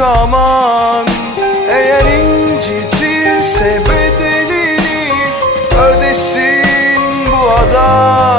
Aman Eğer incitirse bedelini Ödesin bu adam